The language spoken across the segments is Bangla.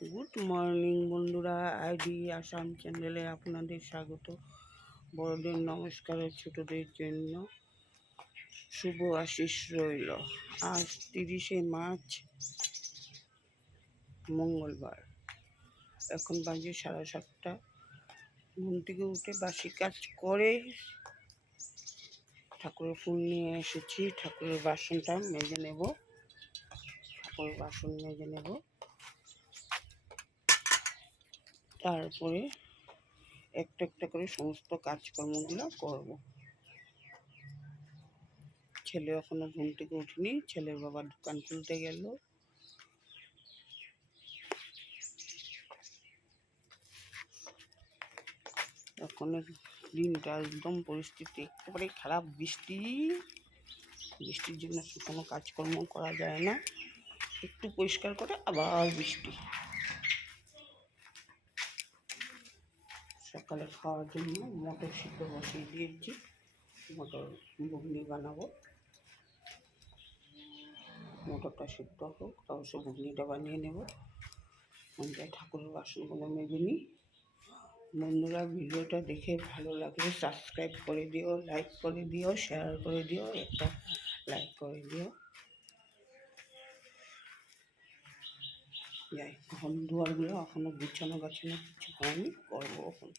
গুড মর্নিং বন্ধুরা, আইডি আসাম চ্যানেলে আপনাদের স্বাগত। বড়দের নমস্কারের, ছোটদের জন্য শুভ আশিস রইল। আজ 30শে মার্চ, মঙ্গলবার। এখন বাজে 7:30। ঘুম থেকে উঠে বাসি কাজ করে ঠাকুরের ফুল নিয়ে এসেছি। ঠাকুরের বাসনটা মেজে নেব। তারপরে একটা একটা করে সমস্ত কাজকর্মগুলো করব। ছেলে এখনো ঘুম থেকে উঠিনি। ছেলের বাবা দোকান খুলতে গেল। এখন দিনটা একদম পরিস্থিতি একেবারে খারাপ। বৃষ্টির জন্য কোনো কাজকর্ম করা যায় না। একটু পরিষ্কার করে আবার বৃষ্টি। সকালে খাওয়ার জন্য মটর সিদ্ধ বসিয়ে দিয়েছি। মটর ঘুগনি বানাবো। মটরটা সিদ্ধ হোক, অবশ্য ঘুগনিটা বানিয়ে নেব। ঠাকুরের বাসনগুলো মেজে নিই। বন্ধুরা, ভিডিওটা দেখে ভালো লাগলে সাবস্ক্রাইব করে দিও, লাইক করে দিও, শেয়ার করে দিও, একটা লাইক করে দিও। যাই, এখন দুয়ারগুলো এখনো গুছানো গাছানো কিছু হয়নি, করবো এখন।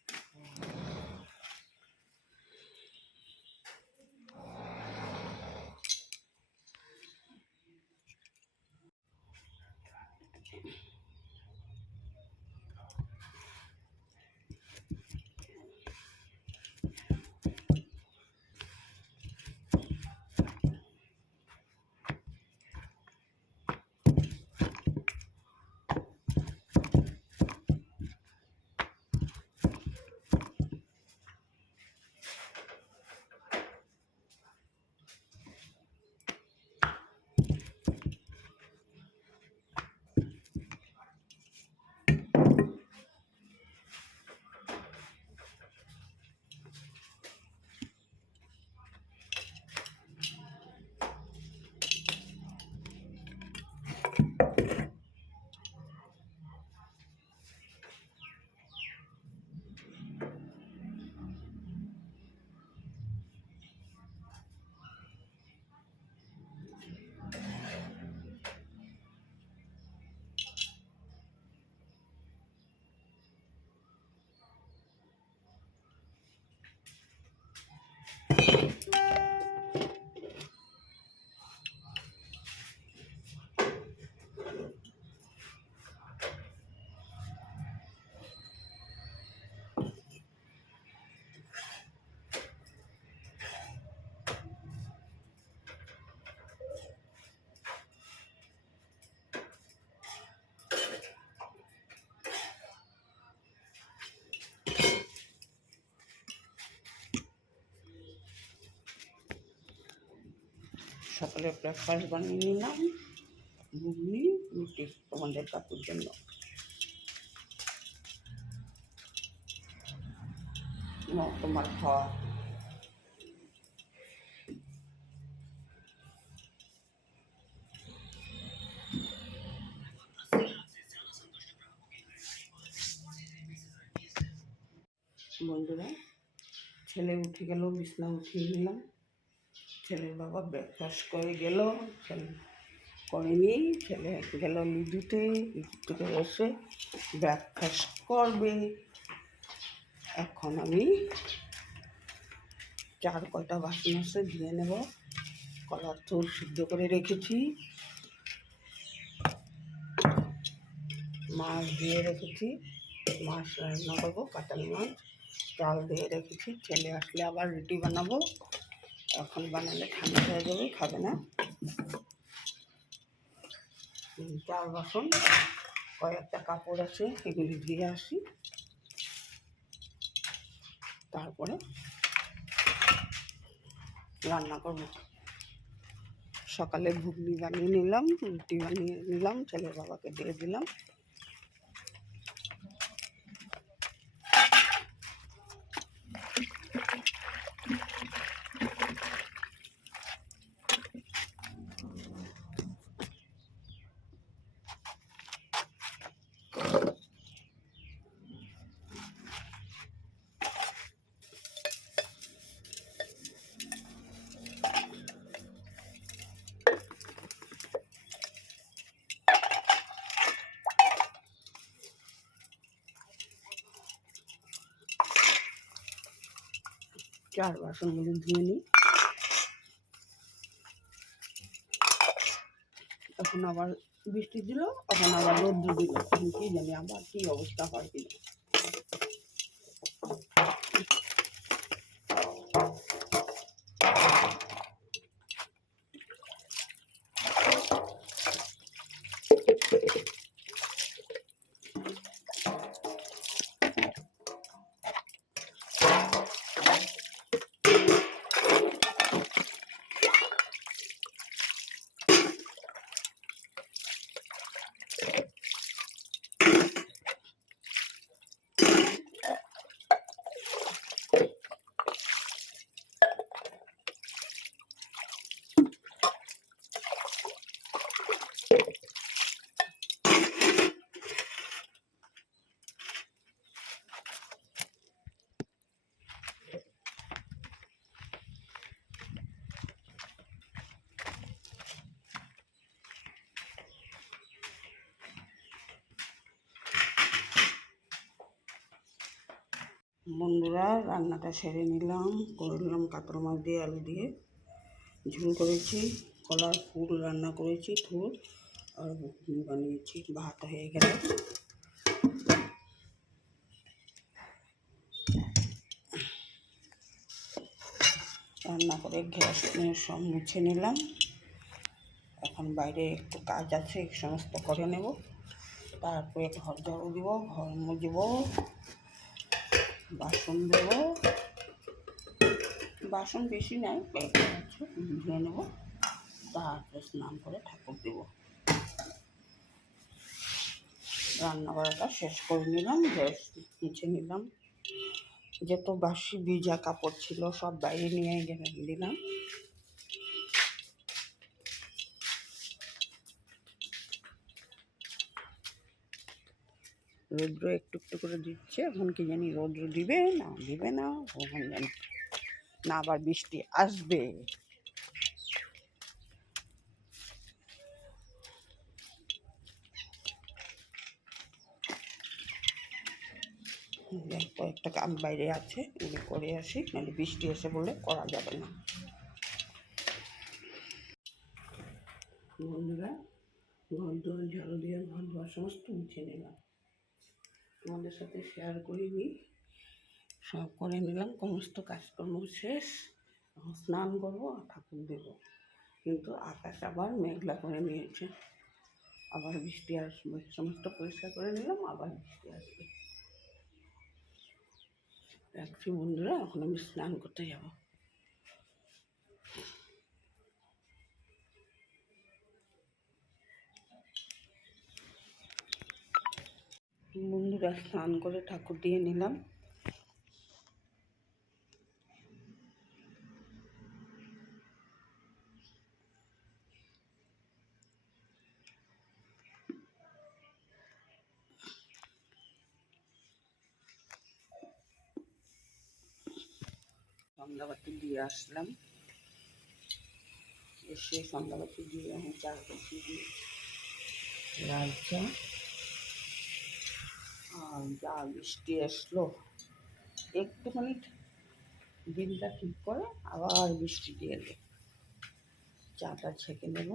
সকালে ব্রেকফাস্ট বানিয়ে নিলাম, ঘুগনি রুটি তোমাদের কাকুর জন্য। তোমার খাওয়া। বন্ধুরা, ছেলে উঠে গেল, বিছনা উঠিয়ে নিলাম। ছেলের বাবা ব্রেকফাস্ট করে গেল। ছেলে করেনি, ছেলে গেল লিডুতে। লিডু থেকে এসে ব্রেকফাস্ট করবে। এখন আমি কয়টা বাসন আছে ধুয়ে নেব। কলার থোর সিদ্ধ করে রেখেছি, মাছ দিয়ে রেখেছি। মাছ রান্না করবো, কাতল মাছ চাল দিয়ে রেখেছি। ছেলে আসলে আবার রুটি বানাবো। এখন বানালে ঠান্ডা হয়ে যাবে, খাবে না। চার বাসন, কয়েকটা কাপড় আছে, এগুলি ধুয়ে আসি, তারপরে রান্না করব। সকালে ঘুগনি বানিয়ে নিলাম, রুটি বানিয়ে নিলাম, ছেলের বাবাকে দিয়ে দিলাম। চার বাসনগুলো ধুয়ে নিই। তখন আবার বৃষ্টি দিল, তখন আবার রৌদ্র দিল, তখন কি জানি আবার কি অবস্থা হয় কিনা। বন্ধুরা, রান্নাটা সেরে নিলাম। করলাম কাতলা মাছ দিয়ে আলু দিয়ে ঝোল করেছি, কলার ফুল রান্না করেছি, ফুল আর বানিয়েছি। ভাত হয়ে গেল। রান্না করে গ্যাস সব মুছে নিলাম। এখন বাইরে একটু কাজ আছে, সমস্ত করে নেব। তারপরে ঘর ঝাড়ু দিব, ঘর মুছবো, বাসন দেবো। বাসন বেশি নাই, কয়েকটা আছে, ধুয়ে নেব। তারপরে স্নান করে ঠাকুর দেব। রান্না বাড়াটা শেষ করে নিলাম, গ্যাস মুছে নিলাম। যত বাসি ভিজা কাপড় ছিল সব বাইরে নিয়ে দিলাম। রৌদ্র একটু একটু করে দিচ্ছে, এখন কি জানি রৌদ্র দিবে না দিবে না, কখন জানি না আবার বৃষ্টি আসবে। কয়েকটা কাম বাইরে আছে, এগুলো করে আসি, নাহলে বৃষ্টি এসে বলে করা যাবে না। বন্ধুরা, ঘর দোয়ার ঝাড়ু দিয়ে ঘর দোয়ার সমস্ত মুছে নিলাম। তোমাদের সাথে শেয়ার করিনি, সব করে নিলাম। সমস্ত কাজকর্ম শেষ। এখন স্নান করবো আর ঠাকুর দেবো। কিন্তু আকাশ আবার মেঘলা করে নিয়েছে, আবার বৃষ্টি আসবে। সমস্ত পরিষ্কার করে নিলাম, আবার বৃষ্টি আসবে। রাখছি বন্ধুরা, এখন আমি স্নান করতে যাব। বন্ধুরা, স্নান করে ঠাকুর দিয়ে নিলাম। সন্ধ্যাবাতি দিয়ে আসলাম। এসে সন্ধ্যাবাতি দিয়ে আমি চা করছি, লাল চা। আর যা বৃষ্টি আসলো, একটুখানি দিনটা ঠিক করে আবার বৃষ্টি দিয়ে দেয়। চাটা ছেঁকে নেব।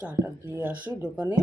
চাটা দিয়ে আসি দোকানে।